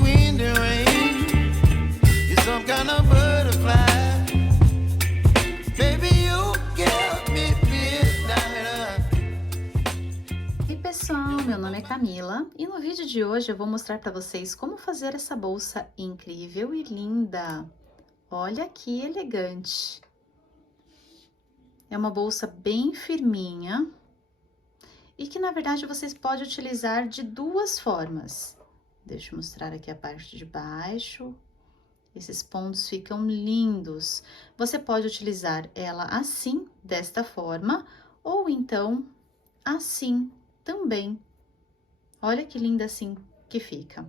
wind and rain. You're some kind of butterfly. Baby, you give me midnight. Oi pessoal, meu nome é Camila e no vídeo de hoje eu vou mostrar para vocês como fazer essa bolsa incrível e linda. Olha que elegante! É uma bolsa bem firminha e que na verdade vocês podem utilizar de duas formas. Deixa eu mostrar aqui a parte de baixo. Esses pontos ficam lindos. Você pode utilizar ela assim, desta forma, ou então assim também. Olha que linda assim que fica.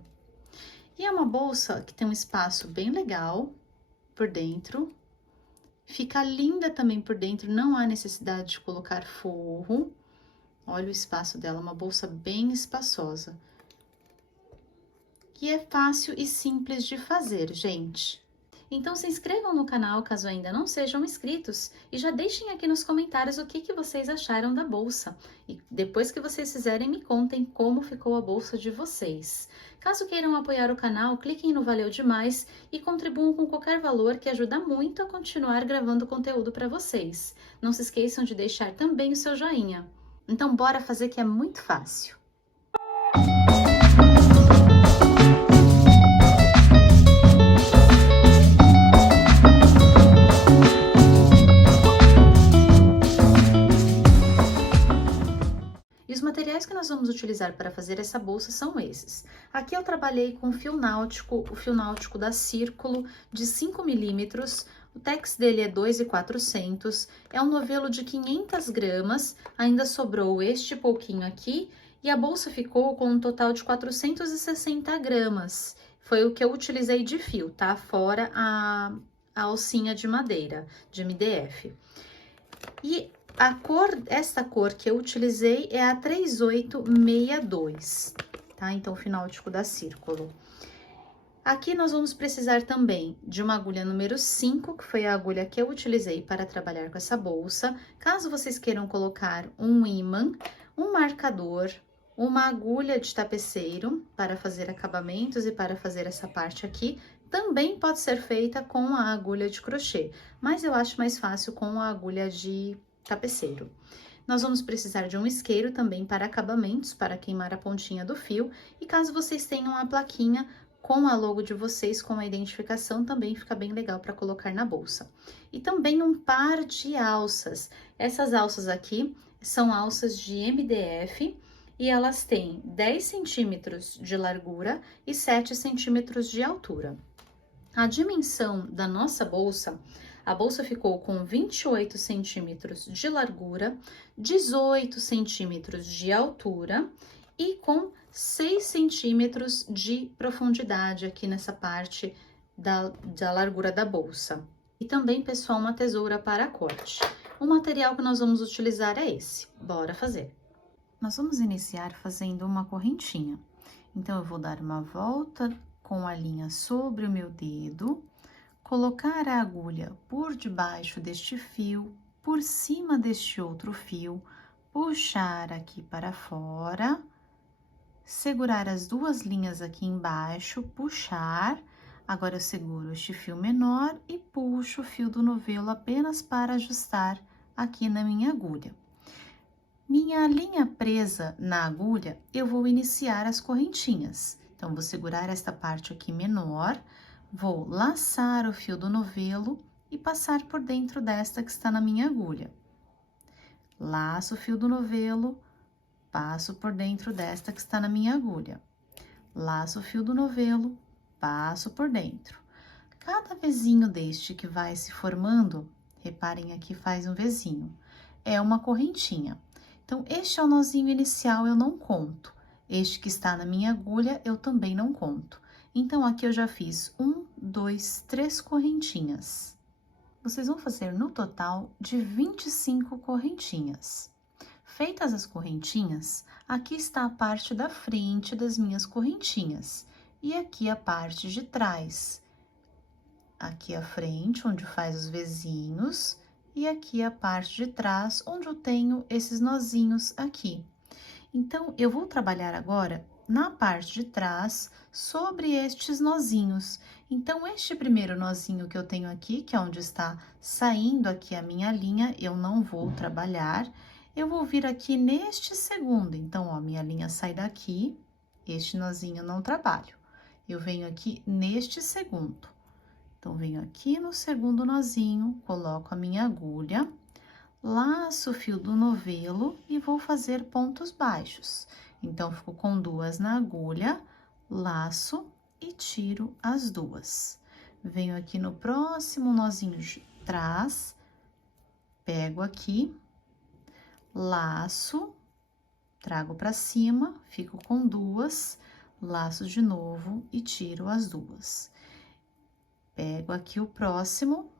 E é uma bolsa que tem um espaço bem legal por dentro. Fica linda também por dentro, não há necessidade de colocar forro. Olha o espaço dela, uma bolsa bem espaçosa. E é fácil e simples de fazer, gente. Então se inscrevam no canal caso ainda não sejam inscritos e já deixem aqui nos comentários o que vocês acharam da bolsa. E depois que vocês fizerem, me contem como ficou a bolsa de vocês. Caso queiram apoiar o canal, cliquem no Valeu Demais e contribuam com qualquer valor que ajuda muito a continuar gravando conteúdo para vocês. Não se esqueçam de deixar também o seu joinha. Então bora fazer que é muito fácil. E os materiais que nós vamos utilizar para fazer essa bolsa são esses. Aqui eu trabalhei com fio náutico, o fio náutico da Círculo de 5 milímetros, o tex dele é 2.400, é um novelo de 500 gramas, ainda sobrou este pouquinho aqui, e a bolsa ficou com um total de 460 gramas. Foi o que eu utilizei de fio, tá? Fora a alcinha de madeira, de MDF. E esta cor que eu utilizei é a 3862, tá? Então, o fio náutico da Círculo. Aqui nós vamos precisar também de uma agulha número 5, que foi a agulha que eu utilizei para trabalhar com essa bolsa. Caso vocês queiram colocar um ímã, um marcador, uma agulha de tapeceiro para fazer acabamentos e para fazer essa parte aqui, também pode ser feita com a agulha de crochê, mas eu acho mais fácil com a agulha de tapeceiro. Nós vamos precisar de um isqueiro também para acabamentos, para queimar a pontinha do fio, e caso vocês tenham a plaquinha com a logo de vocês, com a identificação, também fica bem legal para colocar na bolsa. E também um par de alças. Essas alças aqui são alças de MDF e elas têm 10 centímetros de largura e 7 centímetros de altura. A dimensão da nossa bolsa, a bolsa ficou com 28 centímetros de largura, 18 centímetros de altura e com 6 centímetros de profundidade aqui nessa parte da largura da bolsa. E também, pessoal, uma tesoura para corte. O material que nós vamos utilizar é esse. Bora fazer! Nós vamos iniciar fazendo uma correntinha. Então, eu vou dar uma volta com a linha sobre o meu dedo, colocar a agulha por debaixo deste fio, por cima deste outro fio, puxar aqui para fora, segurar as duas linhas aqui embaixo, puxar. Agora eu seguro este fio menor e puxo o fio do novelo apenas para ajustar aqui na minha agulha. Minha linha presa na agulha, eu vou iniciar as correntinhas. Então, vou segurar esta parte aqui menor, vou laçar o fio do novelo e passar por dentro desta que está na minha agulha. Laço o fio do novelo, passo por dentro desta que está na minha agulha. Laço o fio do novelo, passo por dentro. Cada vezinho deste que vai se formando, reparem aqui faz um vezinho, é uma correntinha. Então, este é o nozinho inicial, eu não conto. Este que está na minha agulha, eu também não conto. Então, aqui eu já fiz 1, 2, 3 correntinhas. Vocês vão fazer no total de 25 correntinhas. Feitas as correntinhas, aqui está a parte da frente das minhas correntinhas. E aqui a parte de trás. Aqui a frente, onde faz os vezinhos, e aqui a parte de trás, onde eu tenho esses nozinhos aqui. Então, eu vou trabalhar agora na parte de trás, sobre estes nozinhos. Então, este primeiro nozinho que eu tenho aqui, que é onde está saindo aqui a minha linha, eu não vou trabalhar. Eu vou vir aqui neste segundo. Então, ó, minha linha sai daqui, este nozinho eu não trabalho. Eu venho aqui neste segundo. Então, venho aqui no segundo nozinho, coloco a minha agulha, laço o fio do novelo e vou fazer pontos baixos. Então, fico com 2 na agulha, laço e tiro as 2. Venho aqui no próximo nozinho de trás, pego aqui, laço, trago pra cima, fico com 2, laço de novo e tiro as 2. Pego aqui o próximo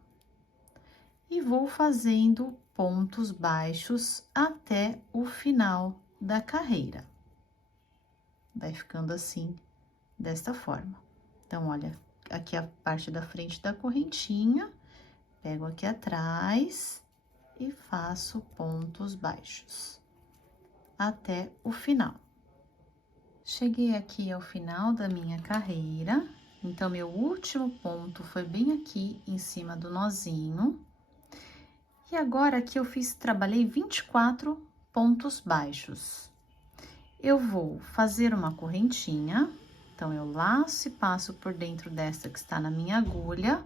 e vou fazendo pontos baixos até o final da carreira. Vai ficando assim, desta forma. Então, olha, aqui a parte da frente da correntinha, pego aqui atrás e faço pontos baixos até o final. Cheguei aqui ao final da minha carreira, então, meu último ponto foi bem aqui em cima do nozinho. E agora aqui eu trabalhei 24 pontos baixos. Eu vou fazer uma correntinha, então, eu laço e passo por dentro dessa que está na minha agulha,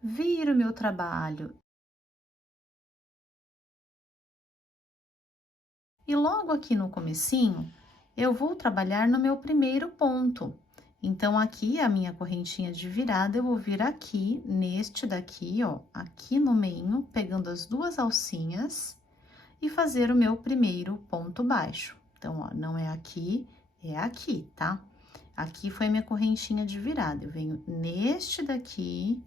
viro meu trabalho. E logo aqui no comecinho, eu vou trabalhar no meu primeiro ponto. Então, aqui a minha correntinha de virada, eu vou vir aqui, neste daqui, ó, aqui no meio, pegando as 2 alcinhas e fazer o meu primeiro ponto baixo. Então, ó, não é aqui, é aqui, tá? Aqui foi minha correntinha de virada. Eu venho neste daqui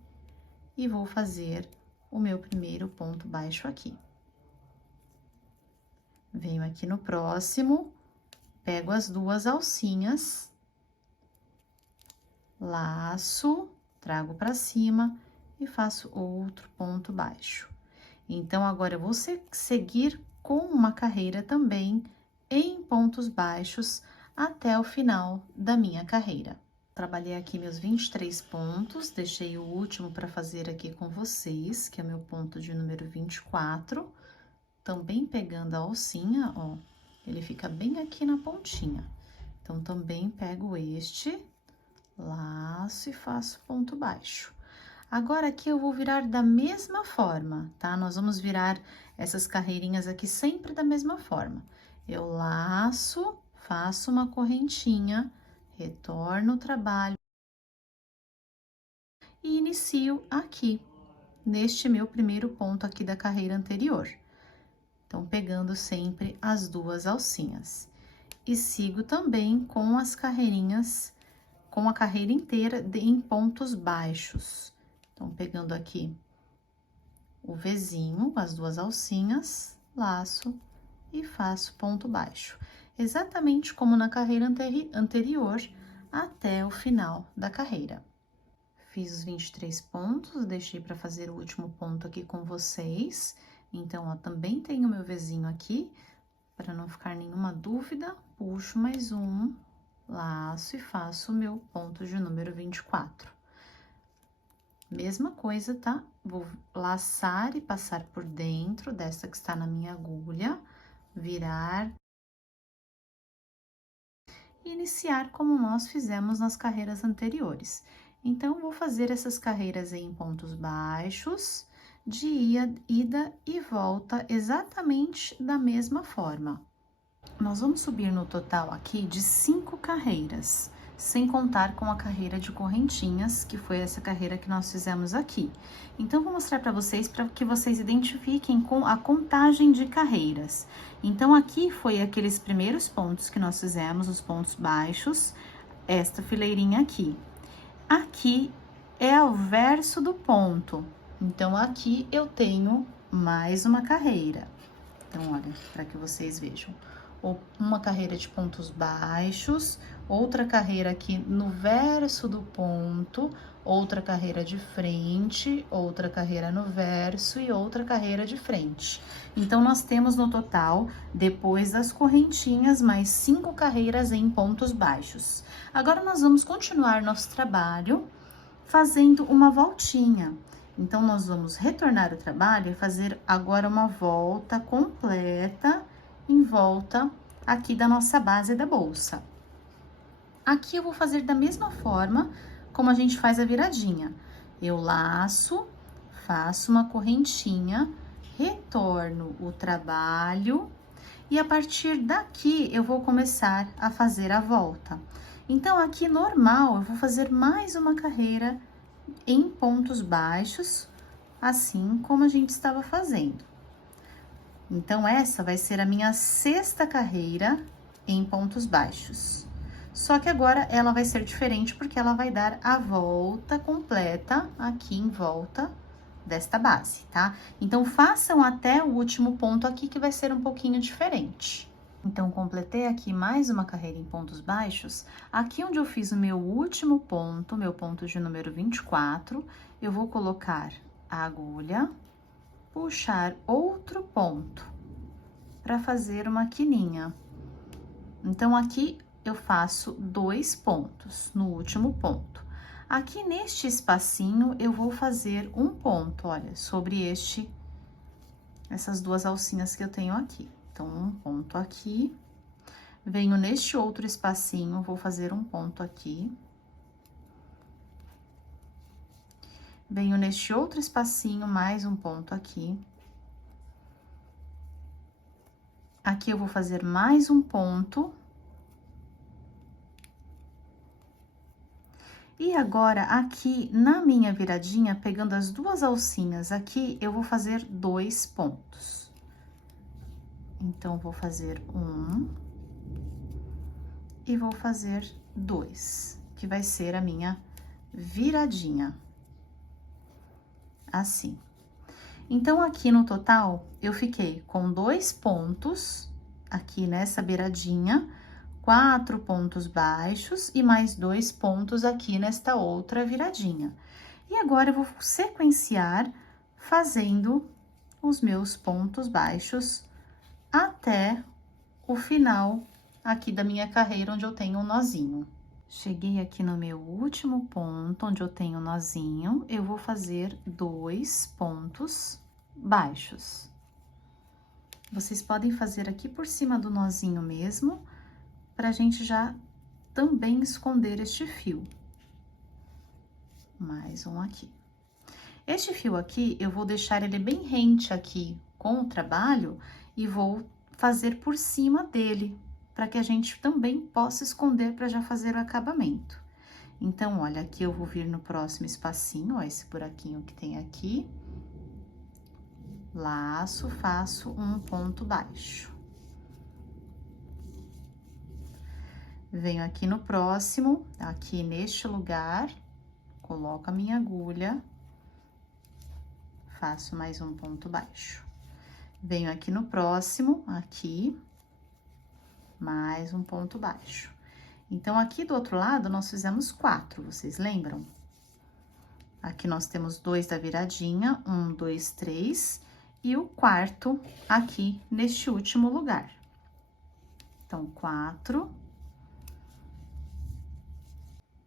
e vou fazer o meu primeiro ponto baixo aqui. Venho aqui no próximo, pego as 2 alcinhas, laço, trago pra cima e faço outro ponto baixo. Então, agora eu vou seguir com uma carreira também em pontos baixos até o final da minha carreira. Trabalhei aqui meus 23 pontos, deixei o último para fazer aqui com vocês, que é meu ponto de número 24. Também pegando a alcinha, ó, ele fica bem aqui na pontinha. Então, também pego este, laço e faço ponto baixo. Agora, aqui eu vou virar da mesma forma, tá? Nós vamos virar essas carreirinhas aqui sempre da mesma forma. Eu laço, faço uma correntinha, retorno o trabalho e inicio aqui, neste meu primeiro ponto aqui da carreira anterior. Então, pegando sempre as 2 alcinhas. E sigo também com as carreirinhas, com a carreira inteira em pontos baixos. Então, pegando aqui o Vzinho, as 2 alcinhas, laço e faço ponto baixo. Exatamente como na carreira anterior, até o final da carreira. Fiz os 23 pontos, deixei para fazer o último ponto aqui com vocês. Então, ó, também tenho meu Vzinho aqui, para não ficar nenhuma dúvida, puxo mais um, laço e faço o meu ponto de número 24. Mesma coisa, tá? Vou laçar e passar por dentro dessa que está na minha agulha, virar e iniciar como nós fizemos nas carreiras anteriores. Então, vou fazer essas carreiras em pontos baixos, de ida e volta, exatamente da mesma forma. Nós vamos subir no total aqui de 5 carreiras, sem contar com a carreira de correntinhas, que foi essa carreira que nós fizemos aqui. Então, vou mostrar para que vocês identifiquem com a contagem de carreiras. Então, aqui foi aqueles primeiros pontos que nós fizemos, os pontos baixos, esta fileirinha aqui. Aqui é o verso do ponto. Então, aqui eu tenho mais uma carreira. Então, olha, para que vocês vejam. Uma carreira de pontos baixos, outra carreira aqui no verso do ponto, outra carreira de frente, outra carreira no verso e outra carreira de frente. Então, nós temos no total, depois das correntinhas, mais 5 carreiras em pontos baixos. Agora, nós vamos continuar nosso trabalho fazendo uma voltinha. Então, nós vamos retornar o trabalho e fazer agora uma volta completa em volta aqui da nossa base da bolsa. Aqui eu vou fazer da mesma forma como a gente faz a viradinha. Eu laço, faço uma correntinha, retorno o trabalho e a partir daqui eu vou começar a fazer a volta. Então, aqui normal, eu vou fazer mais uma carreira em pontos baixos, assim como a gente estava fazendo. Então, essa vai ser a minha 6ª carreira em pontos baixos. Só que agora ela vai ser diferente porque ela vai dar a volta completa aqui em volta desta base, tá? Então, façam até o último ponto aqui que vai ser um pouquinho diferente. Então, completei aqui mais uma carreira em pontos baixos. Aqui onde eu fiz o meu último ponto, meu ponto de número 24, eu vou colocar a agulha, puxar outro ponto para fazer uma quininha. Então, aqui eu faço 2 pontos no último ponto. Aqui neste espacinho, eu vou fazer um ponto, olha, sobre essas 2 alcinhas que eu tenho aqui. Então, um ponto aqui, venho neste outro espacinho, vou fazer um ponto aqui. Venho neste outro espacinho, mais um ponto aqui. Aqui eu vou fazer mais um ponto. E agora, aqui na minha viradinha, pegando as 2 alcinhas aqui, eu vou fazer 2 pontos. Então, vou fazer 1 e vou fazer 2, que vai ser a minha viradinha. Assim. Então, aqui no total, eu fiquei com 2 pontos, aqui nessa beiradinha, 4 pontos baixos e mais 2 pontos aqui nesta outra viradinha. E agora, eu vou sequenciar fazendo os meus pontos baixos até o final aqui da minha carreira, onde eu tenho um nozinho. Cheguei aqui no meu último ponto, onde eu tenho um nozinho, eu vou fazer 2 pontos baixos. Vocês podem fazer aqui por cima do nozinho mesmo, pra gente já também esconder este fio. Mais um aqui. Este fio aqui, eu vou deixar ele bem rente aqui com o trabalho e vou fazer por cima dele, para que a gente também possa esconder para já fazer o acabamento. Então, olha, aqui eu vou vir no próximo espacinho, ó, esse buraquinho que tem aqui. Laço, faço um ponto baixo. Venho aqui no próximo, aqui neste lugar, coloco a minha agulha, faço mais um ponto baixo. Venho aqui no próximo, aqui, mais um ponto baixo. Então, aqui do outro lado, nós fizemos 4, vocês lembram? Aqui nós temos 2 da viradinha, 1, 2, 3, e o quarto aqui neste último lugar. Então, 4.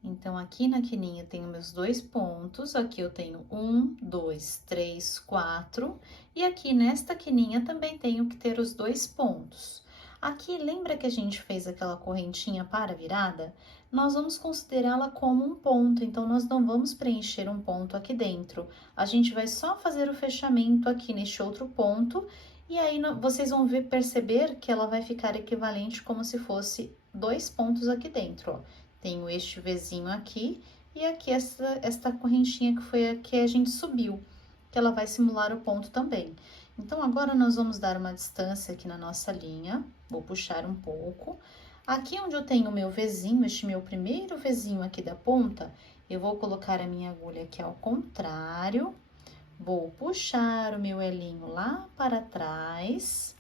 Então, aqui na quininha eu tenho meus 2 pontos, aqui eu tenho 1, 2, 3, 4, e aqui nesta quininha também tenho que ter os 2 pontos. Aqui, lembra que a gente fez aquela correntinha para virada? Nós vamos considerá-la como um ponto, então, nós não vamos preencher um ponto aqui dentro. A gente vai só fazer o fechamento aqui neste outro ponto, e aí vocês vão perceber que ela vai ficar equivalente como se fosse 2 pontos aqui dentro, ó. Tenho este Vzinho aqui e aqui esta correntinha que foi a que a gente subiu, que ela vai simular o ponto também. Então, agora nós vamos dar uma distância aqui na nossa linha, vou puxar um pouco. Aqui onde eu tenho o meu Vzinho, este meu primeiro Vzinho aqui da ponta, eu vou colocar a minha agulha aqui ao contrário, vou puxar o meu elinho lá para trás,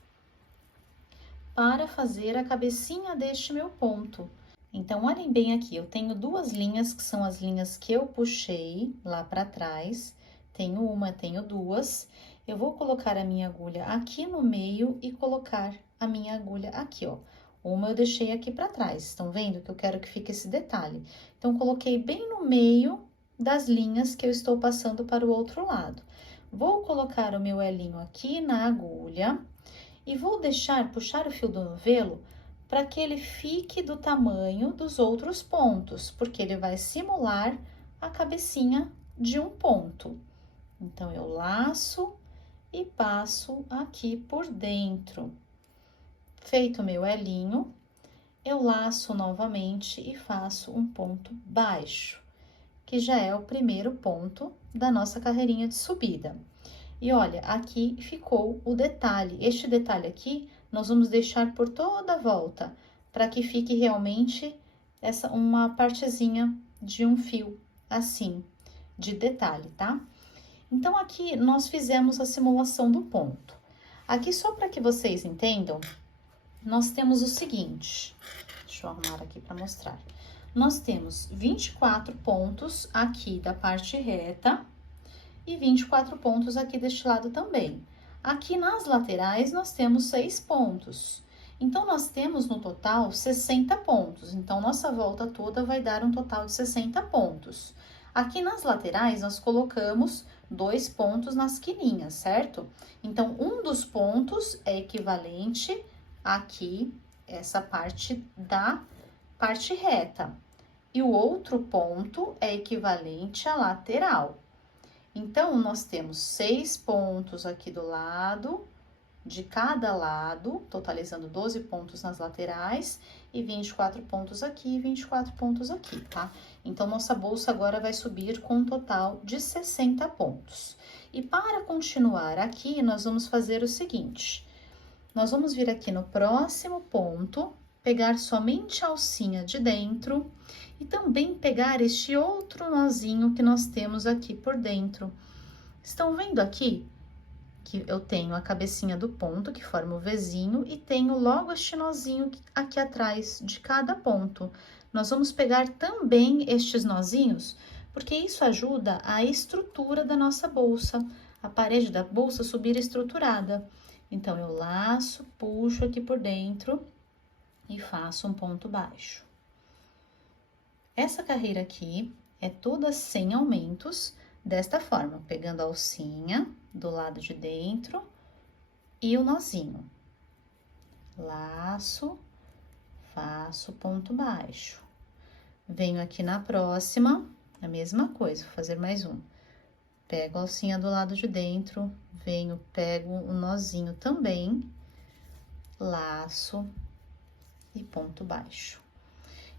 para fazer a cabecinha deste meu ponto. Então, olhem bem aqui, eu tenho duas linhas, que são as linhas que eu puxei lá pra trás. Tenho uma, tenho duas. Eu vou colocar a minha agulha aqui no meio e colocar a minha agulha aqui, ó. Uma eu deixei aqui pra trás, estão vendo que eu quero que fique esse detalhe? Então, coloquei bem no meio das linhas que eu estou passando para o outro lado. Vou colocar o meu elinho aqui na agulha e vou puxar o fio do novelo para que ele fique do tamanho dos outros pontos, porque ele vai simular a cabecinha de um ponto. Então, eu laço e passo aqui por dentro. Feito o meu elinho, eu laço novamente e faço um ponto baixo, que já é o primeiro ponto da nossa carreirinha de subida. E olha, aqui ficou o detalhe. Este detalhe aqui, nós vamos deixar por toda a volta, para que fique realmente uma partezinha de um fio, assim, de detalhe, tá? Então, aqui nós fizemos a simulação do ponto. Aqui, só para que vocês entendam, nós temos o seguinte, deixa eu arrumar aqui para mostrar. Nós temos 24 pontos aqui da parte reta e 24 pontos aqui deste lado também. Aqui nas laterais, nós temos 6 pontos. Então, nós temos no total 60 pontos. Então, nossa volta toda vai dar um total de 60 pontos. Aqui nas laterais, nós colocamos 2 pontos nas quininhas, certo? Então, um dos pontos é equivalente aqui, essa parte da parte reta. E o outro ponto é equivalente à lateral. Então, nós temos 6 pontos aqui do lado, de cada lado, totalizando 12 pontos nas laterais, e 24 pontos aqui e 24 pontos aqui, tá? Então, nossa bolsa agora vai subir com um total de 60 pontos. E para continuar aqui, nós vamos fazer o seguinte: nós vamos vir aqui no próximo ponto, pegar somente a alcinha de dentro e também pegar este outro nozinho que nós temos aqui por dentro. Estão vendo aqui que eu tenho a cabecinha do ponto, que forma o Vzinho, e tenho logo este nozinho aqui atrás de cada ponto. Nós vamos pegar também estes nozinhos, porque isso ajuda a estrutura da nossa bolsa, a parede da bolsa subir estruturada. Então, eu laço, puxo aqui por dentro e faço um ponto baixo. Essa carreira aqui é toda sem aumentos, desta forma, pegando a alcinha do lado de dentro e o nozinho. Laço, faço ponto baixo. Venho aqui na próxima, a mesma coisa, vou fazer mais um. Pego a alcinha do lado de dentro, venho, pego o nozinho também, laço e ponto baixo.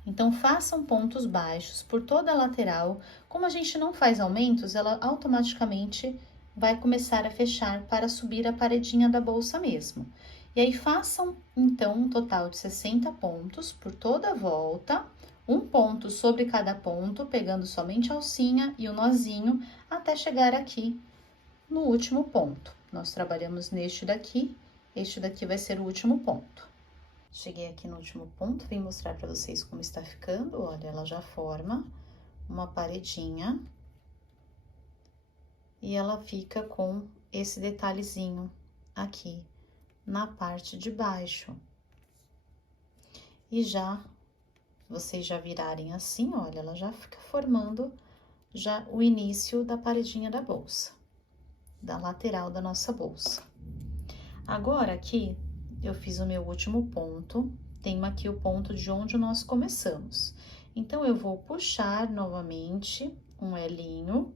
Então, façam pontos baixos por toda a lateral. Como a gente não faz aumentos, ela automaticamente vai começar a fechar para subir a paredinha da bolsa mesmo. E aí, façam, então, um total de 60 pontos por toda a volta, um ponto sobre cada ponto, pegando somente a alcinha e o nozinho, até chegar aqui no último ponto. Nós trabalhamos neste daqui, este daqui vai ser o último ponto. Cheguei aqui no último ponto, vim mostrar para vocês como está ficando. Olha, ela já forma uma paredinha. E ela fica com esse detalhezinho aqui na parte de baixo. E vocês já virarem assim, olha, ela já fica formando já o início da paredinha da bolsa, da lateral da nossa bolsa. Agora, aqui, eu fiz o meu último ponto, tenho aqui o ponto de onde nós começamos. Então, eu vou puxar novamente um elinho,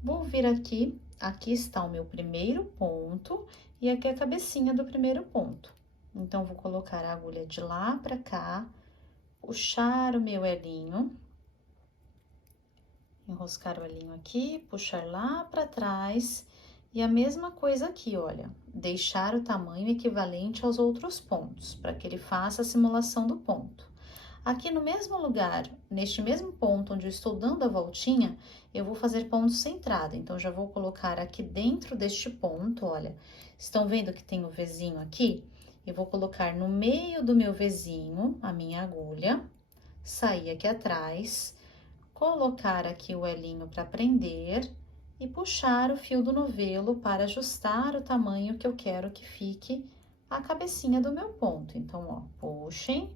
vou vir aqui está o meu primeiro ponto, e aqui a cabecinha do primeiro ponto. Então, vou colocar a agulha de lá pra cá, puxar o meu elinho, enroscar o elinho aqui, puxar lá pra trás. E a mesma coisa aqui, olha, deixar o tamanho equivalente aos outros pontos, para que ele faça a simulação do ponto. Aqui no mesmo lugar, neste mesmo ponto onde eu estou dando a voltinha, eu vou fazer ponto centrado. Então, já vou colocar aqui dentro deste ponto, olha, estão vendo que tem o Vzinho aqui? Eu vou colocar no meio do meu Vzinho a minha agulha, sair aqui atrás, colocar aqui o elinho para prender e puxar o fio do novelo para ajustar o tamanho que eu quero que fique a cabecinha do meu ponto. Então, ó, puxem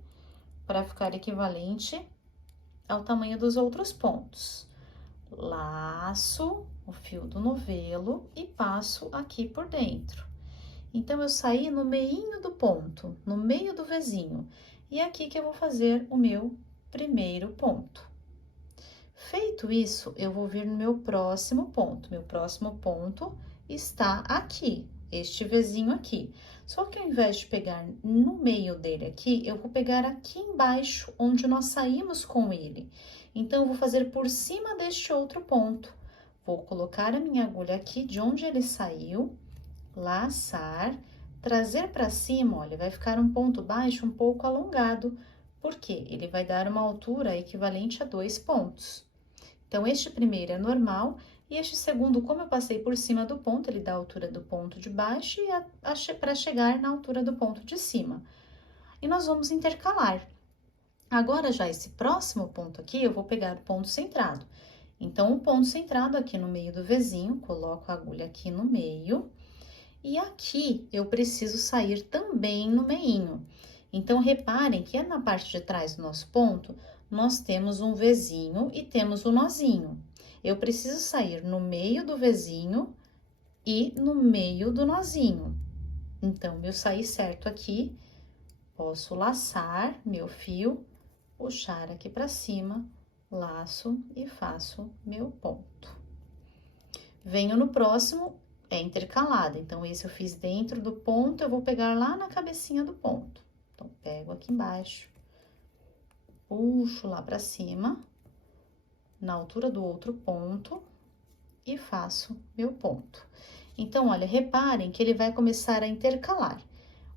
para ficar equivalente ao tamanho dos outros pontos. Laço o fio do novelo e passo aqui por dentro. Então, eu saí no meinho do ponto, no meio do Vzinho, e é aqui que eu vou fazer o meu primeiro ponto. Feito isso, eu vou vir no meu próximo ponto. Meu próximo ponto está aqui, este Vzinho aqui. Só que ao invés de pegar no meio dele aqui, eu vou pegar aqui embaixo, onde nós saímos com ele. Então, eu vou fazer por cima deste outro ponto. Vou colocar a minha agulha aqui de onde ele saiu, laçar, trazer para cima, olha, vai ficar um ponto baixo um pouco alongado, porque ele vai dar uma altura equivalente a 2 pontos. Então, este primeiro é normal, e este segundo, como eu passei por cima do ponto, ele dá a altura do ponto de baixo e para chegar na altura do ponto de cima. E nós vamos intercalar. Agora, já esse próximo ponto aqui, eu vou pegar o ponto centrado. Então, o ponto centrado aqui no meio do Vzinho, coloco a agulha aqui no meio. E aqui, eu preciso sair também no meinho. Então, reparem que na parte de trás do nosso ponto, nós temos um Vzinho e temos um nozinho. Eu preciso sair no meio do Vzinho e no meio do nozinho. Então, eu saí certo aqui, posso laçar meu fio, puxar aqui para cima, laço e faço meu ponto. Venho no próximo, é intercalado, então, esse eu fiz dentro do ponto, eu vou pegar lá na cabecinha do ponto. Então, pego aqui embaixo, puxo lá pra cima, na altura do outro ponto, e faço meu ponto. Então, olha, reparem que ele vai começar a intercalar.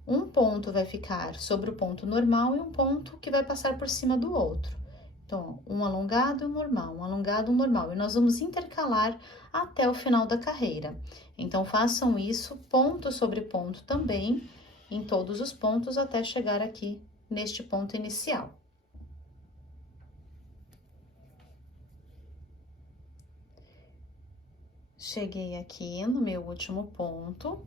Um ponto vai ficar sobre o ponto normal e um ponto que vai passar por cima do outro. Então, um alongado e um normal, um alongado e um normal. E nós vamos intercalar até o final da carreira. Então, façam isso ponto sobre ponto também, em todos os pontos, até chegar aqui neste ponto inicial. Cheguei aqui no meu último ponto,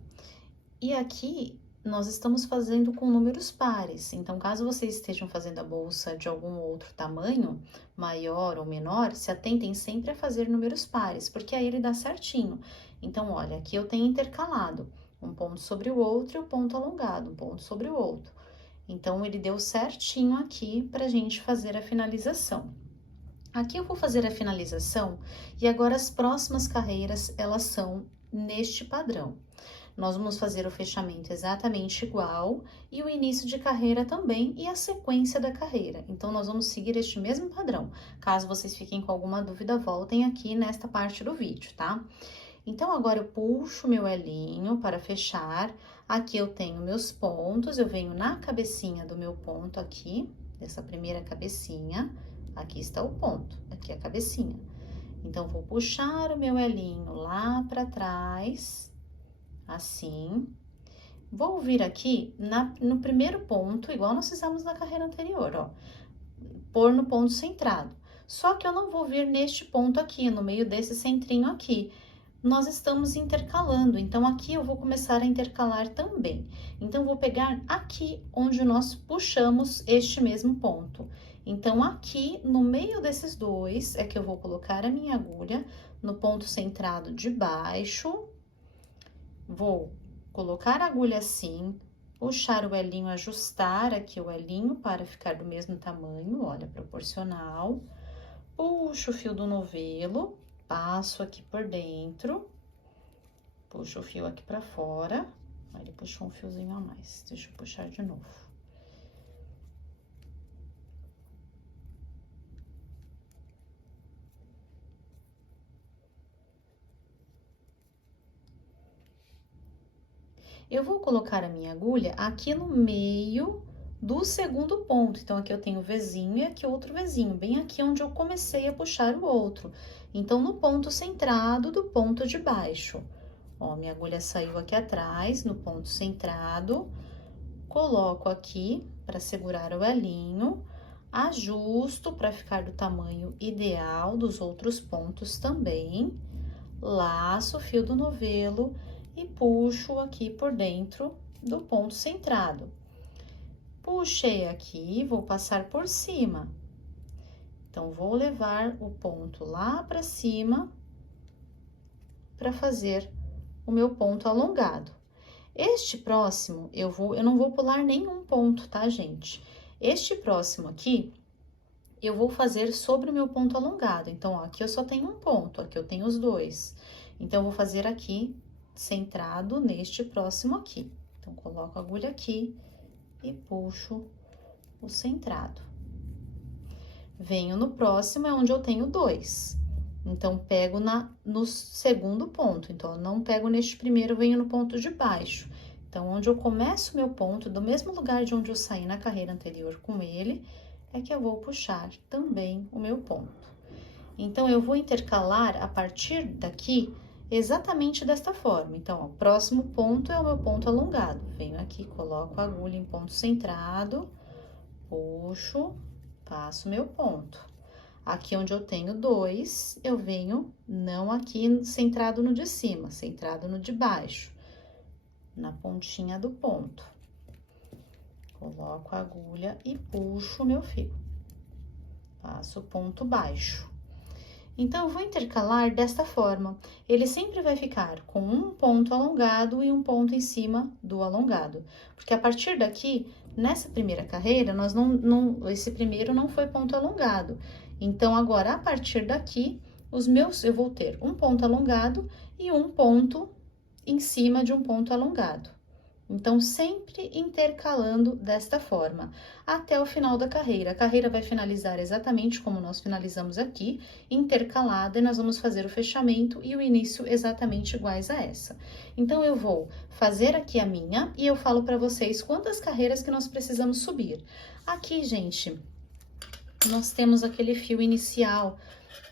e aqui nós estamos fazendo com números pares. Então, caso vocês estejam fazendo a bolsa de algum outro tamanho, maior ou menor, se atentem sempre a fazer números pares, porque aí ele dá certinho. Então, olha, aqui eu tenho intercalado um ponto sobre o outro e o ponto alongado, um ponto sobre o outro. Então, ele deu certinho aqui pra gente fazer a finalização. Aqui eu vou fazer a finalização e agora as próximas carreiras, elas são neste padrão. Nós vamos fazer o fechamento exatamente igual e o início de carreira também e a sequência da carreira. Então, nós vamos seguir este mesmo padrão. Caso vocês fiquem com alguma dúvida, voltem aqui nesta parte do vídeo, tá? Então, agora eu puxo meu elinho para fechar. Aqui eu tenho meus pontos, eu venho na cabecinha do meu ponto aqui, dessa primeira cabecinha. Aqui está o ponto, aqui a cabecinha. Então, vou puxar o meu elinho lá para trás, assim. Vou vir aqui no primeiro ponto, igual nós fizemos na carreira anterior, ó. Pôr no ponto centrado. Só que eu não vou vir neste ponto aqui, no meio desse centrinho aqui. Nós estamos intercalando, então aqui eu vou começar a intercalar também. Então, vou pegar aqui onde nós puxamos este mesmo ponto. Então, aqui no meio desses dois é que eu vou colocar a minha agulha no ponto centrado de baixo. Vou colocar a agulha assim, puxar o elinho, ajustar aqui o elinho para ficar do mesmo tamanho, olha, proporcional. Puxo o fio do novelo, passo aqui por dentro, puxo o fio aqui pra fora. Aí, ele puxou um fiozinho a mais, deixa eu puxar de novo. Eu vou colocar a minha agulha aqui no meio do segundo ponto. Então, aqui eu tenho o Vzinho e aqui outro Vzinho, bem aqui onde eu comecei a puxar o outro. Então, no ponto centrado do ponto de baixo. Ó, minha agulha saiu aqui atrás, no ponto centrado. Coloco aqui para segurar o elinho. Ajusto para ficar do tamanho ideal dos outros pontos também. Laço o fio do novelo e puxo aqui por dentro do ponto centrado. Puxei aqui, vou passar por cima. Então, vou levar o ponto lá para cima para fazer o meu ponto alongado. Este próximo, eu não vou pular nenhum ponto, tá, gente? Este próximo aqui, eu vou fazer sobre o meu ponto alongado. Então, ó, aqui eu só tenho um ponto, aqui eu tenho os dois. Então, eu vou fazer aqui, centrado neste próximo aqui. Então, coloco a agulha aqui e puxo o centrado. Venho no próximo, é onde eu tenho dois. Então, pego no segundo ponto. Então, eu não pego neste primeiro, venho no ponto de baixo. Então, onde eu começo o meu ponto, do mesmo lugar de onde eu saí na carreira anterior com ele, é que eu vou puxar também o meu ponto. Então, eu vou intercalar a partir daqui exatamente desta forma. Então, ó, o próximo ponto é o meu ponto alongado. Venho aqui, coloco a agulha em ponto centrado, puxo, passo meu ponto. Aqui onde eu tenho dois, eu venho não aqui centrado no de cima, centrado no de baixo, na pontinha do ponto. Coloco a agulha e puxo o meu fio. Passo o ponto baixo. Então, eu vou intercalar desta forma. Ele sempre vai ficar com um ponto alongado e um ponto em cima do alongado. Porque a partir daqui, nessa primeira carreira, esse primeiro não foi ponto alongado. Então, agora, a partir daqui, eu vou ter um ponto alongado e um ponto em cima de um ponto alongado. Então, sempre intercalando desta forma, até o final da carreira. A carreira vai finalizar exatamente como nós finalizamos aqui, intercalada, e nós vamos fazer o fechamento e o início exatamente iguais a essa. Então, eu vou fazer aqui a minha e eu falo para vocês quantas carreiras que nós precisamos subir. Aqui, gente, nós temos aquele fio inicial,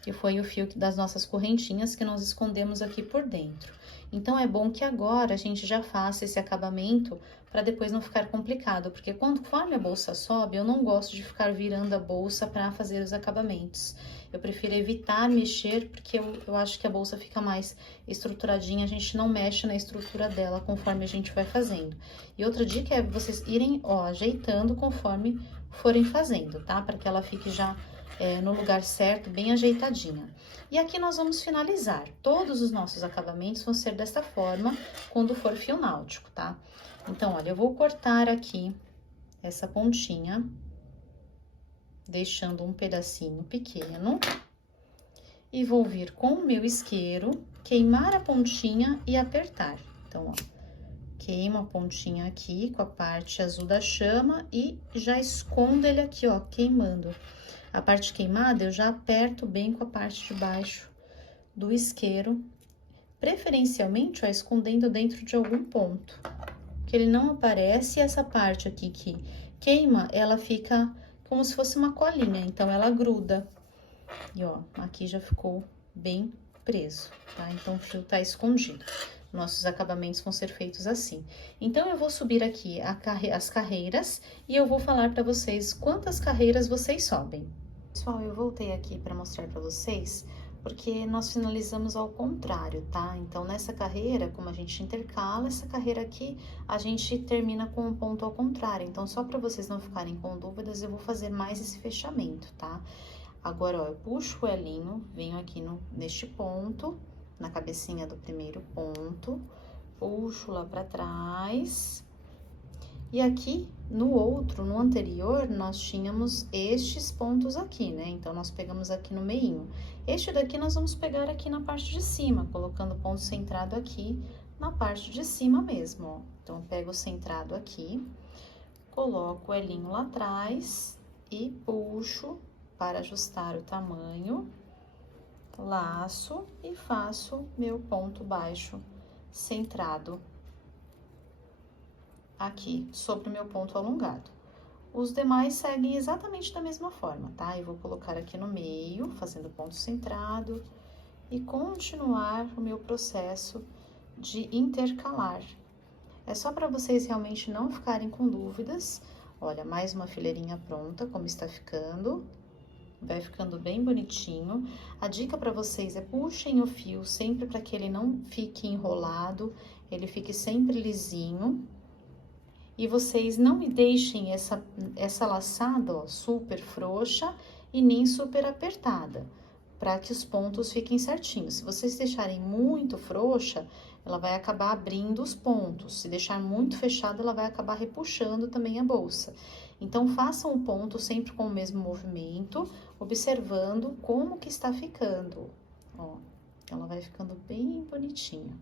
que foi o fio das nossas correntinhas que nós escondemos aqui por dentro. Então, é bom que agora a gente já faça esse acabamento para depois não ficar complicado, porque conforme a bolsa sobe, eu não gosto de ficar virando a bolsa para fazer os acabamentos. Eu prefiro evitar mexer, porque eu acho que a bolsa fica mais estruturadinha, a gente não mexe na estrutura dela conforme a gente vai fazendo. E outra dica é vocês irem, ó, ajeitando conforme forem fazendo, tá? Para que ela fique já no lugar certo, bem ajeitadinha. E aqui nós vamos finalizar. Todos os nossos acabamentos vão ser desta forma quando for fio náutico, tá? Então, olha, eu vou cortar aqui essa pontinha, deixando um pedacinho pequeno. E vou vir com o meu isqueiro, queimar a pontinha e apertar. Então, ó, queimo a pontinha aqui com a parte azul da chama e já escondo ele aqui, ó, queimando. A parte queimada eu já aperto bem com a parte de baixo do isqueiro, preferencialmente, ó, escondendo dentro de algum ponto, que ele não aparece. E essa parte aqui que queima, ela fica como se fosse uma colinha, então ela gruda. E ó, aqui já ficou bem preso, tá? Então o fio tá escondido. Nossos acabamentos vão ser feitos assim. Então, eu vou subir aqui as carreiras e eu vou falar para vocês quantas carreiras vocês sobem. Pessoal, eu voltei aqui para mostrar para vocês, porque nós finalizamos ao contrário, tá? Então, nessa carreira, como a gente intercala, essa carreira aqui, a gente termina com um ponto ao contrário. Então, só para vocês não ficarem com dúvidas, eu vou fazer mais esse fechamento, tá? Agora, ó, eu puxo o elinho, venho aqui neste ponto, na cabecinha do primeiro ponto, puxo lá pra trás. E aqui, no anterior, nós tínhamos estes pontos aqui, né? Então, nós pegamos aqui no meinho. Este daqui, nós vamos pegar aqui na parte de cima, colocando o ponto centrado aqui na parte de cima mesmo, ó. Então, eu pego o centrado aqui, coloco o elinho lá atrás e puxo para ajustar o tamanho. Laço e faço meu ponto baixo centrado aqui sobre o meu ponto alongado. Os demais seguem exatamente da mesma forma, tá? Eu vou colocar aqui no meio, fazendo ponto centrado e continuar o meu processo de intercalar. É só para vocês realmente não ficarem com dúvidas. Olha, mais uma fileirinha pronta, como está ficando. Vai ficando bem bonitinho. A dica para vocês é puxem o fio sempre para que ele não fique enrolado, ele fique sempre lisinho. E vocês não me deixem essa laçada, ó, super frouxa e nem super apertada, para que os pontos fiquem certinhos. Se vocês deixarem muito frouxa, ela vai acabar abrindo os pontos. Se deixar muito fechada, ela vai acabar repuxando também a bolsa. Então, façam o ponto sempre com o mesmo movimento, observando como que está ficando. Ó, ela vai ficando bem bonitinha.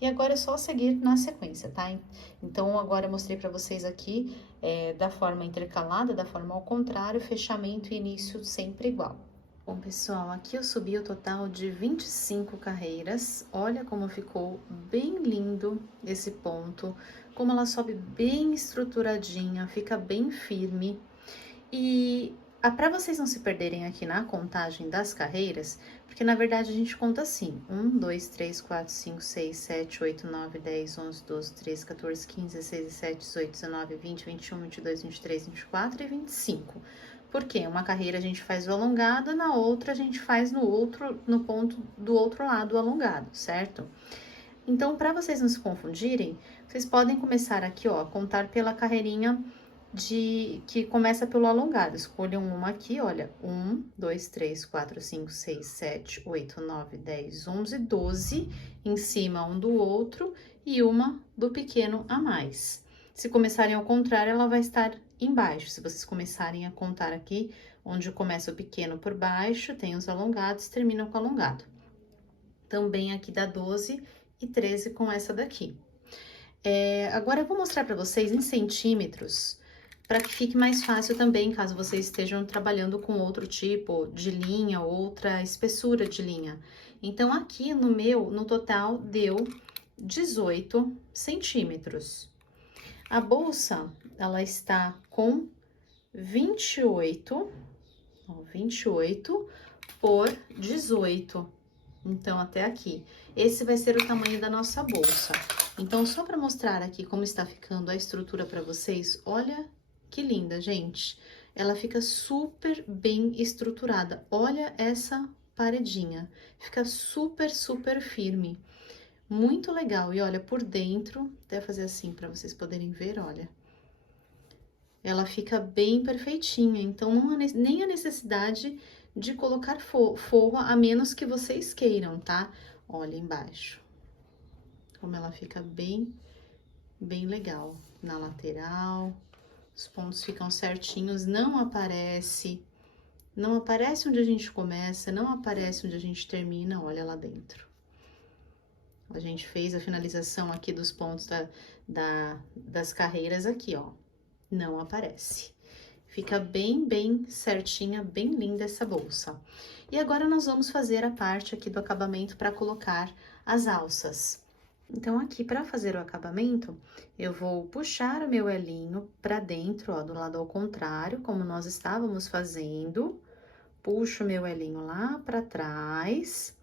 E agora é só seguir na sequência, tá? Então, agora eu mostrei pra vocês aqui da forma intercalada, da forma ao contrário, fechamento e início sempre igual. Bom, pessoal, aqui eu subi o total de 25 carreiras. Olha como ficou bem lindo esse ponto, como ela sobe bem estruturadinha, fica bem firme. E para vocês não se perderem aqui na contagem das carreiras, porque na verdade a gente conta assim: 1, 2, 3, 4, 5, 6, 7, 8, 9, 10, 11, 12, 13, 14, 15, 16, 17, 18, 19, 20, 21, 22, 23, 24 e 25. Por quê? Uma carreira a gente faz o alongado, na outra a gente faz no ponto do outro lado o alongado, certo? Então, para vocês não se confundirem, vocês podem começar aqui, ó, a contar pela carreirinha que começa pelo alongado. Escolham uma aqui, olha, 1, 2, 3, 4, 5, 6, 7, 8, 9, 10, 11, 12, em cima um do outro e uma do pequeno a mais. Se começarem ao contrário, ela vai estar embaixo. Se vocês começarem a contar aqui, onde começa o pequeno por baixo, tem os alongados, terminam com alongado. Também aqui dá 12 e 13 com essa daqui. Agora eu vou mostrar para vocês em centímetros, para que fique mais fácil também, caso vocês estejam trabalhando com outro tipo de linha, outra espessura de linha. Então, aqui no total, deu 18 centímetros. A bolsa, ela está com 28 por 18. Então, até aqui. Esse vai ser o tamanho da nossa bolsa. Então, só para mostrar aqui como está ficando a estrutura para vocês, olha que linda, gente. Ela fica super bem estruturada. Olha essa paredinha. Fica super, super firme. Muito legal. E olha, por dentro, até fazer assim para vocês poderem ver, olha. Ela fica bem perfeitinha. Então, não há nem a necessidade de colocar forro, a menos que vocês queiram, tá? Olha embaixo. Como ela fica bem legal. Na lateral, os pontos ficam certinhos, não aparece onde a gente começa, não aparece onde a gente termina, olha lá dentro. A gente fez a finalização aqui dos pontos das carreiras aqui, ó. Não aparece. Fica bem certinha, bem linda essa bolsa. E agora nós vamos fazer a parte aqui do acabamento para colocar as alças. Então, aqui para fazer o acabamento, eu vou puxar o meu elinho para dentro, ó, do lado ao contrário, como nós estávamos fazendo. Puxo o meu elinho lá para trás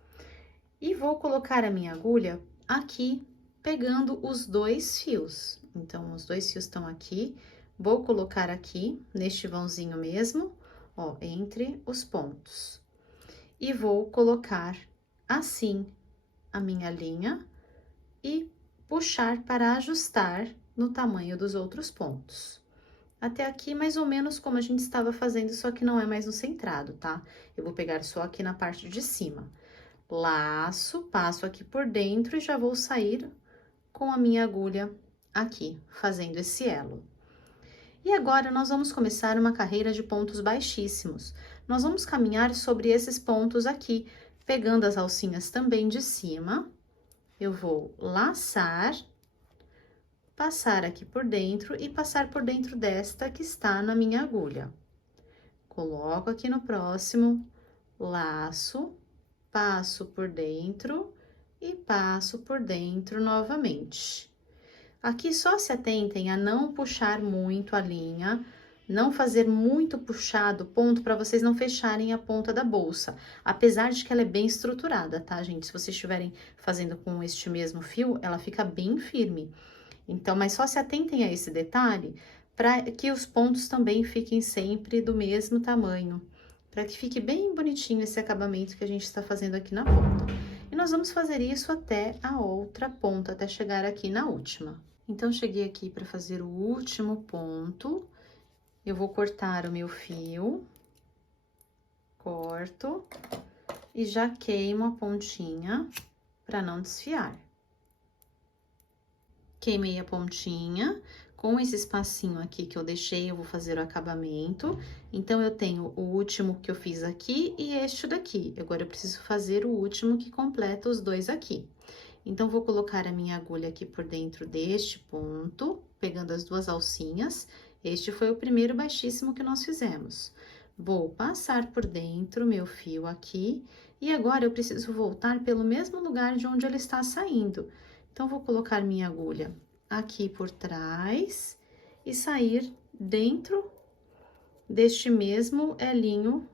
e vou colocar a minha agulha aqui, pegando os dois fios. Então, os dois fios estão aqui. Vou colocar aqui, neste vãozinho mesmo, ó, entre os pontos. E vou colocar assim a minha linha e puxar para ajustar no tamanho dos outros pontos. Até aqui, mais ou menos como a gente estava fazendo, só que não é mais no centrado, tá? Eu vou pegar só aqui na parte de cima. Laço, passo aqui por dentro e já vou sair com a minha agulha aqui, fazendo esse elo. E agora, nós vamos começar uma carreira de pontos baixíssimos. Nós vamos caminhar sobre esses pontos aqui, pegando as alcinhas também de cima. Eu vou laçar, passar aqui por dentro e passar por dentro desta que está na minha agulha. Coloco aqui no próximo, laço, passo por dentro e passo por dentro novamente. Aqui só se atentem a não puxar muito a linha, não fazer muito puxado o ponto para vocês não fecharem a ponta da bolsa. Apesar de que ela é bem estruturada, tá, gente? Se vocês estiverem fazendo com este mesmo fio, ela fica bem firme. Então, mas só se atentem a esse detalhe para que os pontos também fiquem sempre do mesmo tamanho, para que fique bem bonitinho esse acabamento que a gente está fazendo aqui na ponta. E nós vamos fazer isso até a outra ponta, até chegar aqui na última. Então, cheguei aqui para fazer o último ponto, eu vou cortar o meu fio, corto e já queimo a pontinha para não desfiar. Queimei a pontinha, com esse espacinho aqui que eu deixei, eu vou fazer o acabamento. Então, eu tenho o último que eu fiz aqui e este daqui. Agora, eu preciso fazer o último que completa os dois aqui. Então, vou colocar a minha agulha aqui por dentro deste ponto, pegando as duas alcinhas. Este foi o primeiro baixíssimo que nós fizemos. Vou passar por dentro meu fio aqui, e agora eu preciso voltar pelo mesmo lugar de onde ele está saindo. Então, vou colocar minha agulha aqui por trás e sair dentro deste mesmo elinho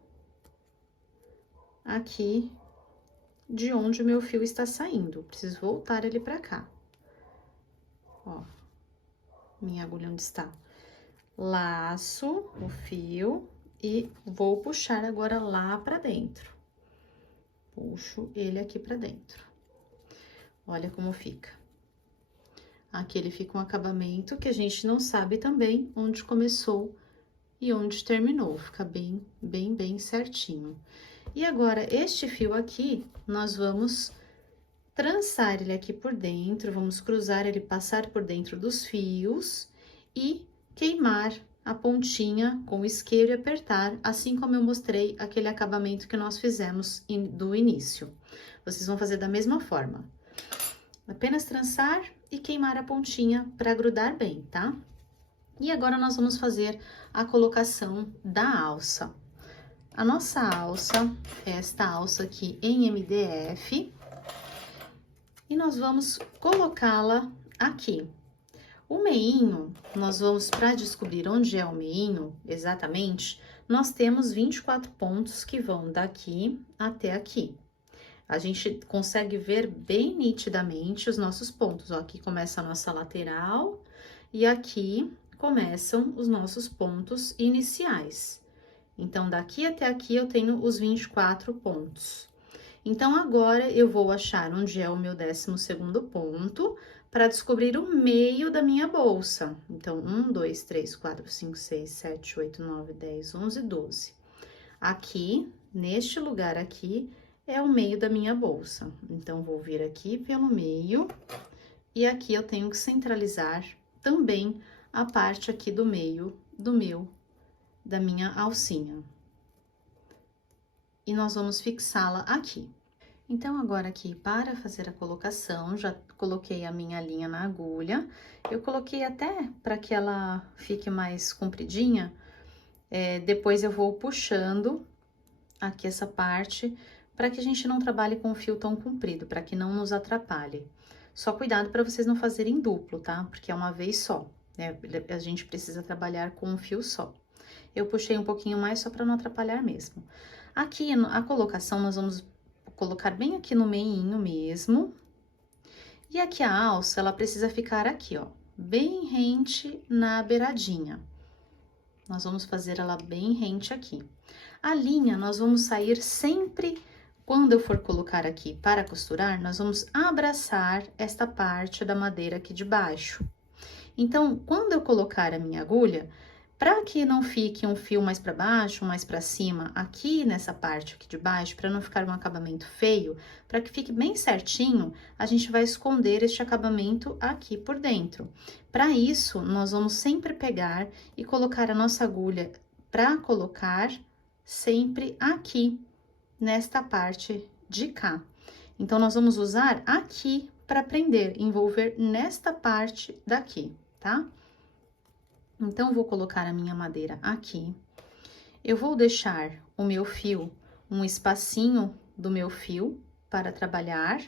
aqui de onde o meu fio está saindo. Preciso voltar ele pra cá. Ó, minha agulha onde está. Laço o fio e vou puxar agora lá pra dentro. Puxo ele aqui pra dentro. Olha como fica. Aqui ele fica um acabamento que a gente não sabe também onde começou e onde terminou. Fica bem certinho. E agora, este fio aqui, nós vamos trançar ele aqui por dentro, vamos cruzar ele, passar por dentro dos fios e queimar a pontinha com o isqueiro e apertar, assim como eu mostrei aquele acabamento que nós fizemos do início. Vocês vão fazer da mesma forma. Apenas trançar e queimar a pontinha para grudar bem, tá? E agora, nós vamos fazer a colocação da alça. A nossa alça é esta alça aqui em MDF. E nós vamos colocá-la aqui. O meinho, nós vamos, para descobrir onde é o meinho exatamente, nós temos 24 pontos que vão daqui até aqui. A gente consegue ver bem nitidamente os nossos pontos, ó, aqui começa a nossa lateral e aqui começam os nossos pontos iniciais. Então, daqui até aqui eu tenho os 24 pontos. Então, agora eu vou achar onde é o meu 12º ponto para descobrir o meio da minha bolsa. Então, 1, 2, 3, 4, 5, 6, 7, 8, 9, 10, 11, 12. Aqui, neste lugar aqui, é o meio da minha bolsa. Então, vou vir aqui pelo meio e aqui eu tenho que centralizar também a parte aqui do meio da minha alcinha. E nós vamos fixá-la aqui. Então, agora aqui, para fazer a colocação, já coloquei a minha linha na agulha. Eu coloquei até para que ela fique mais compridinha. Depois eu vou puxando aqui essa parte, para que a gente não trabalhe com o fio tão comprido, para que não nos atrapalhe. Só cuidado para vocês não fazerem duplo, tá? Porque é uma vez só, né? A gente precisa trabalhar com um fio só. Eu puxei um pouquinho mais só para não atrapalhar mesmo. Aqui, a colocação, nós vamos colocar bem aqui no meinho mesmo. E aqui a alça, ela precisa ficar aqui, ó, bem rente na beiradinha. Nós vamos fazer ela bem rente aqui. A linha, nós vamos sair sempre, quando eu for colocar aqui para costurar, nós vamos abraçar esta parte da madeira aqui de baixo. Então, quando eu colocar a minha agulha, para que não fique um fio mais para baixo, mais para cima, aqui nessa parte aqui de baixo, para não ficar um acabamento feio, para que fique bem certinho, a gente vai esconder este acabamento aqui por dentro. Para isso, nós vamos sempre pegar e colocar a nossa agulha para colocar sempre aqui, nesta parte de cá. Então, nós vamos usar aqui para prender, envolver nesta parte daqui, tá? Então, vou colocar a minha madeira aqui. Eu vou deixar o meu fio, um espacinho do meu fio para trabalhar.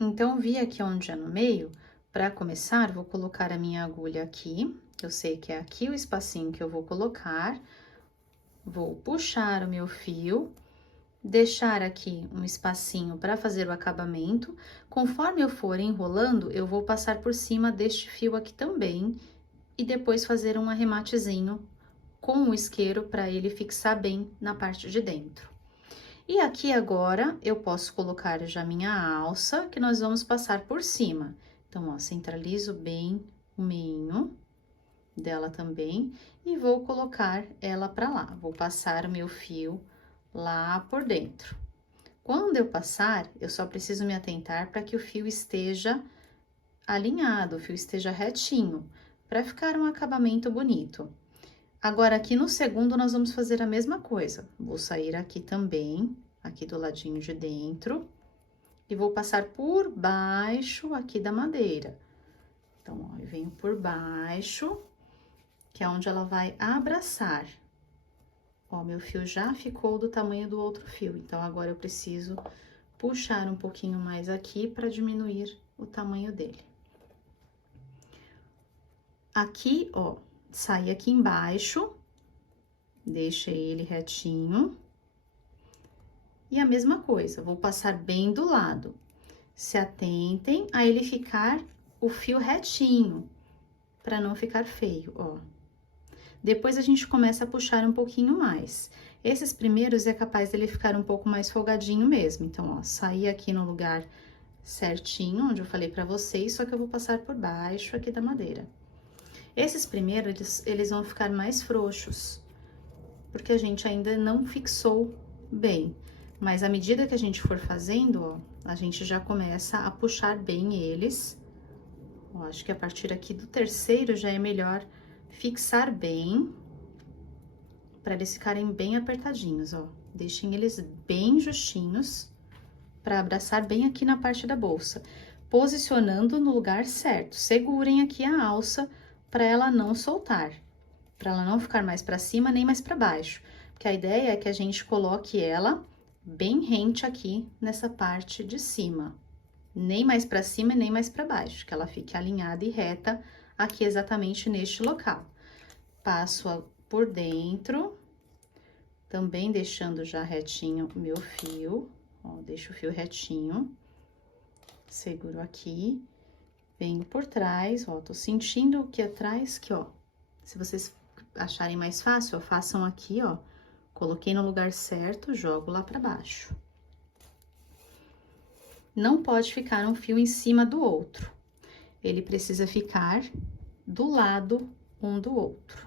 Então, vi aqui onde é no meio. Para começar, vou colocar a minha agulha aqui. Eu sei que é aqui o espacinho que eu vou colocar. Vou puxar o meu fio, deixar aqui um espacinho para fazer o acabamento. Conforme eu for enrolando, eu vou passar por cima deste fio aqui também, e depois fazer um arrematezinho com o isqueiro para ele fixar bem na parte de dentro. E aqui agora eu posso colocar já minha alça, que nós vamos passar por cima. Então, ó, centralizo bem o meinho dela também e vou colocar ela para lá. Vou passar o meu fio lá por dentro. Quando eu passar, eu só preciso me atentar para que o fio esteja alinhado, o fio esteja retinho, para ficar um acabamento bonito. Agora, aqui no segundo, nós vamos fazer a mesma coisa. Vou sair aqui também, aqui do ladinho de dentro, e vou passar por baixo aqui da madeira. Então, ó, eu venho por baixo, que é onde ela vai abraçar. Ó, meu fio já ficou do tamanho do outro fio, então agora eu preciso puxar um pouquinho mais aqui para diminuir o tamanho dele. Aqui, ó, sai aqui embaixo, deixa ele retinho. E a mesma coisa, vou passar bem do lado. Se atentem a ele ficar o fio retinho, para não ficar feio, ó. Depois a gente começa a puxar um pouquinho mais. Esses primeiros é capaz dele ficar um pouco mais folgadinho mesmo. Então, ó, saí aqui no lugar certinho, onde eu falei pra vocês, só que eu vou passar por baixo aqui da madeira. Esses primeiros, eles vão ficar mais frouxos, porque a gente ainda não fixou bem. Mas à medida que a gente for fazendo, ó, a gente já começa a puxar bem eles. Ó, acho que a partir aqui do terceiro já é melhor fixar bem, para eles ficarem bem apertadinhos, ó. Deixem eles bem justinhos, para abraçar bem aqui na parte da bolsa, posicionando no lugar certo. Segurem aqui a alça para ela não soltar, para ela não ficar mais para cima nem mais para baixo, porque a ideia é que a gente coloque ela bem rente aqui nessa parte de cima, nem mais para cima e nem mais para baixo, que ela fique alinhada e reta aqui exatamente neste local. Passo por dentro, também deixando já retinho o meu fio, ó, deixo o fio retinho, seguro aqui, venho por trás, ó, tô sentindo aqui atrás, que ó, se vocês acharem mais fácil, ó, façam aqui, ó, coloquei no lugar certo, jogo lá pra baixo. Não pode ficar um fio em cima do outro, ele precisa ficar do lado um do outro.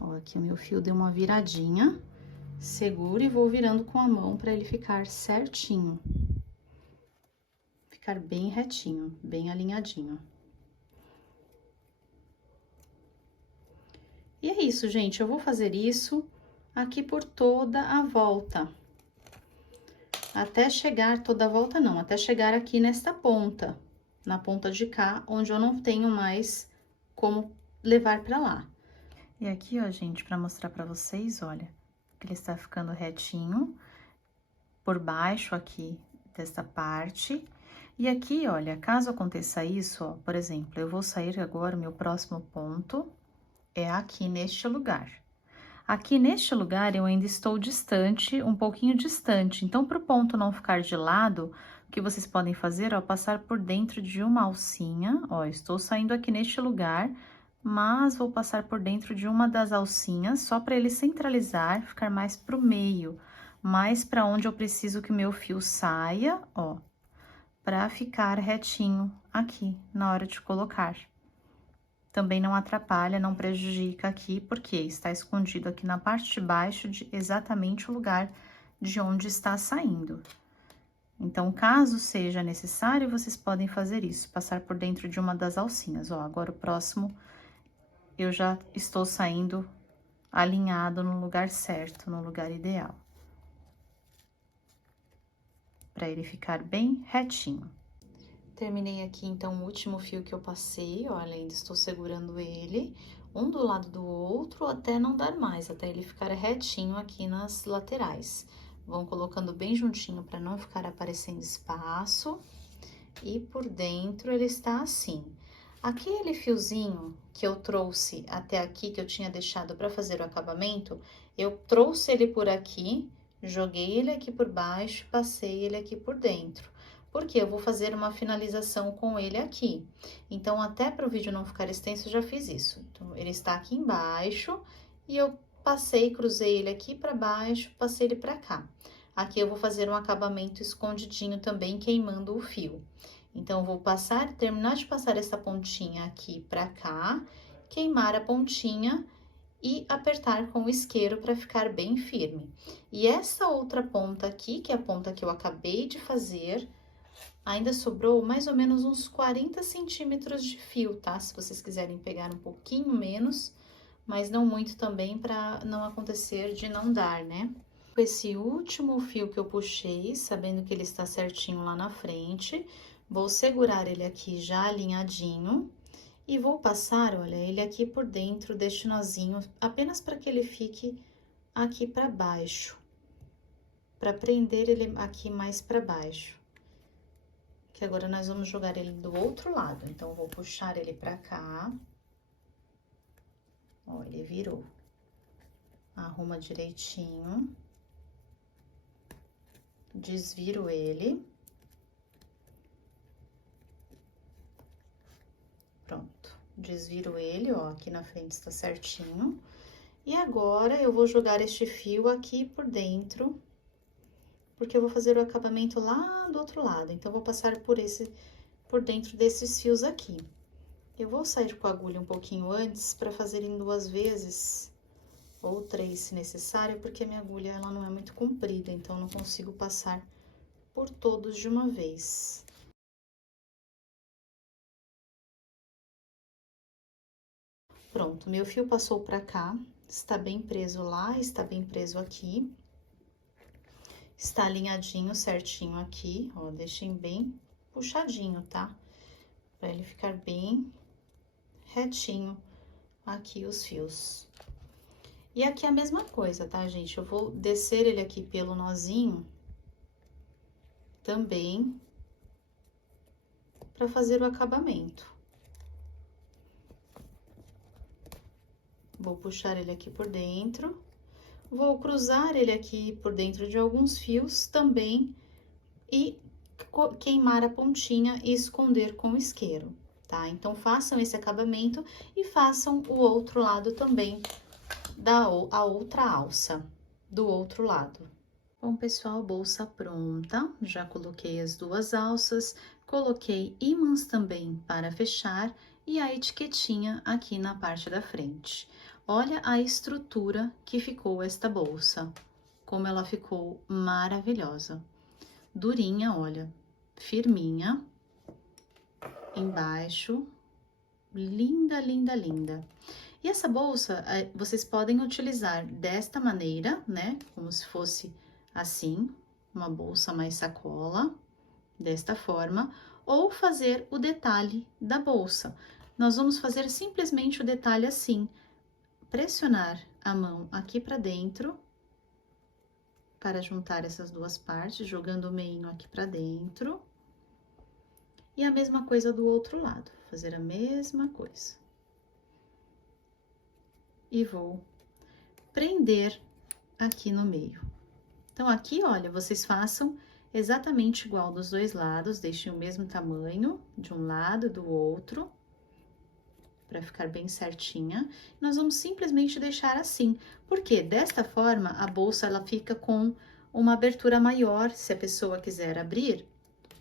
Ó, aqui o meu fio deu uma viradinha, seguro e vou virando com a mão para ele ficar certinho. Ficar bem retinho, bem alinhadinho. E é isso, gente, eu vou fazer isso aqui por toda a volta. Até chegar, toda a volta não, até chegar aqui nesta ponta, na ponta de cá, onde eu não tenho mais como levar pra lá. E aqui, ó, gente, pra mostrar pra vocês, olha, que ele está ficando retinho por baixo aqui desta parte. E aqui, olha, caso aconteça isso, ó, por exemplo, eu vou sair agora, o meu próximo ponto é aqui neste lugar. Aqui neste lugar eu ainda estou distante, um pouquinho distante, então pro ponto não ficar de lado, o que vocês podem fazer, ó, passar por dentro de uma alcinha, ó, estou saindo aqui neste lugar, mas vou passar por dentro de uma das alcinhas, só para ele centralizar, ficar mais pro meio, mais para onde eu preciso que o meu fio saia, ó, para ficar retinho aqui na hora de colocar. Também não atrapalha, não prejudica aqui, porque está escondido aqui na parte de baixo de exatamente o lugar de onde está saindo. Então, caso seja necessário, vocês podem fazer isso, passar por dentro de uma das alcinhas. Ó, agora o próximo eu já estou saindo alinhado no lugar certo, no lugar ideal. Para ele ficar bem retinho. Terminei aqui, então, o último fio que eu passei, olha, ainda estou segurando ele, um do lado do outro, até não dar mais, até ele ficar retinho aqui nas laterais. Vão colocando bem juntinho para não ficar aparecendo espaço, e por dentro ele está assim. Aquele fiozinho que eu trouxe até aqui, que eu tinha deixado para fazer o acabamento, eu trouxe ele por aqui, joguei ele aqui por baixo, passei ele aqui por dentro. porque eu vou fazer uma finalização com ele aqui. Então, até para o vídeo não ficar extenso, eu já fiz isso. Então, ele está aqui embaixo e eu passei, cruzei ele aqui para baixo, passei ele para cá. Aqui eu vou fazer um acabamento escondidinho também, queimando o fio. Então, eu vou passar, terminar de passar essa pontinha aqui para cá, queimar a pontinha e apertar com o isqueiro para ficar bem firme. E essa outra ponta aqui, que é a ponta que eu acabei de fazer, ainda sobrou mais ou menos uns 40 centímetros de fio, tá? Se vocês quiserem pegar um pouquinho menos, mas não muito também, para não acontecer de não dar, né? Com esse último fio que eu puxei, sabendo que ele está certinho lá na frente, vou segurar ele aqui já alinhadinho. E vou passar, olha, ele aqui por dentro deste nozinho, apenas para que ele fique aqui para baixo. Para prender ele aqui mais para baixo. Que agora nós vamos jogar ele do outro lado. Então, vou puxar ele para cá. Ó, ele virou. Arruma direitinho. Desviro ele. Pronto, desviro ele, ó, aqui na frente está certinho. E agora, eu vou jogar este fio aqui por dentro, porque eu vou fazer o acabamento lá do outro lado. Então, vou passar por dentro desses fios aqui. Eu vou sair com a agulha um pouquinho antes, para fazer em 2 vezes, ou 3 se necessário, porque a minha agulha, ela não é muito comprida, então, não consigo passar por todos de uma vez. Pronto, meu fio passou pra cá, está bem preso lá, está bem preso aqui. Está alinhadinho, certinho aqui, ó, deixem bem puxadinho, tá? Pra ele ficar bem retinho aqui os fios. E aqui a mesma coisa, tá, gente? Eu vou descer ele aqui pelo nozinho também, pra fazer o acabamento. Vou puxar ele aqui por dentro, vou cruzar ele aqui por dentro de alguns fios também e queimar a pontinha e esconder com o isqueiro, tá? Então, façam esse acabamento e façam o outro lado também, a outra alça, do outro lado. Bom, pessoal, bolsa pronta, já coloquei as 2 alças, coloquei ímãs também para fechar e a etiquetinha aqui na parte da frente. Olha a estrutura que ficou esta bolsa, como ela ficou maravilhosa. Durinha, olha, firminha, embaixo, linda, linda, linda. E essa bolsa, vocês podem utilizar desta maneira, né, como se fosse assim, uma bolsa mais sacola, desta forma, ou fazer o detalhe da bolsa. Nós vamos fazer simplesmente o detalhe assim, pressionar a mão aqui para dentro, para juntar essas 2 partes, jogando o meinho aqui para dentro. E a mesma coisa do outro lado, fazer a mesma coisa. E vou prender aqui no meio. Então, aqui, olha, vocês façam exatamente igual dos 2 lados, deixem o mesmo tamanho de um lado e do outro, para ficar bem certinha. Nós vamos simplesmente deixar assim, porque desta forma a bolsa ela fica com uma abertura maior, se a pessoa quiser abrir,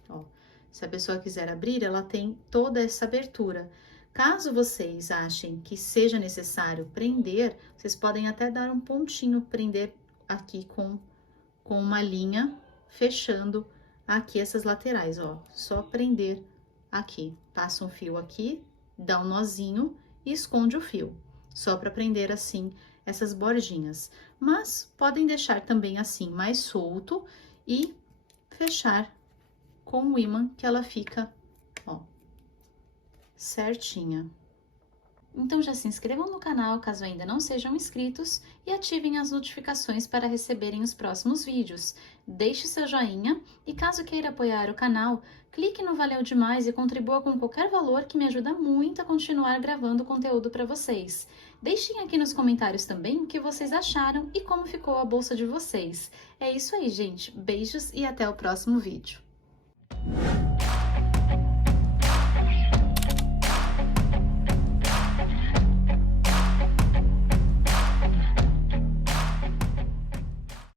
ó, se a pessoa quiser abrir, ela tem toda essa abertura. Caso vocês achem que seja necessário prender, vocês podem até dar um pontinho, prender aqui com uma linha, fechando aqui essas laterais, ó, só prender aqui, passa um fio aqui, dá um nozinho e esconde o fio, só para prender assim essas bordinhas. Mas podem deixar também assim mais solto e fechar com o ímã que ela fica, ó, certinha. Então já se inscrevam no canal caso ainda não sejam inscritos e ativem as notificações para receberem os próximos vídeos. Deixe seu joinha e caso queira apoiar o canal, clique no Valeu Demais e contribua com qualquer valor que me ajuda muito a continuar gravando conteúdo para vocês. Deixem aqui nos comentários também o que vocês acharam e como ficou a bolsa de vocês. É isso aí, gente. Beijos e até o próximo vídeo.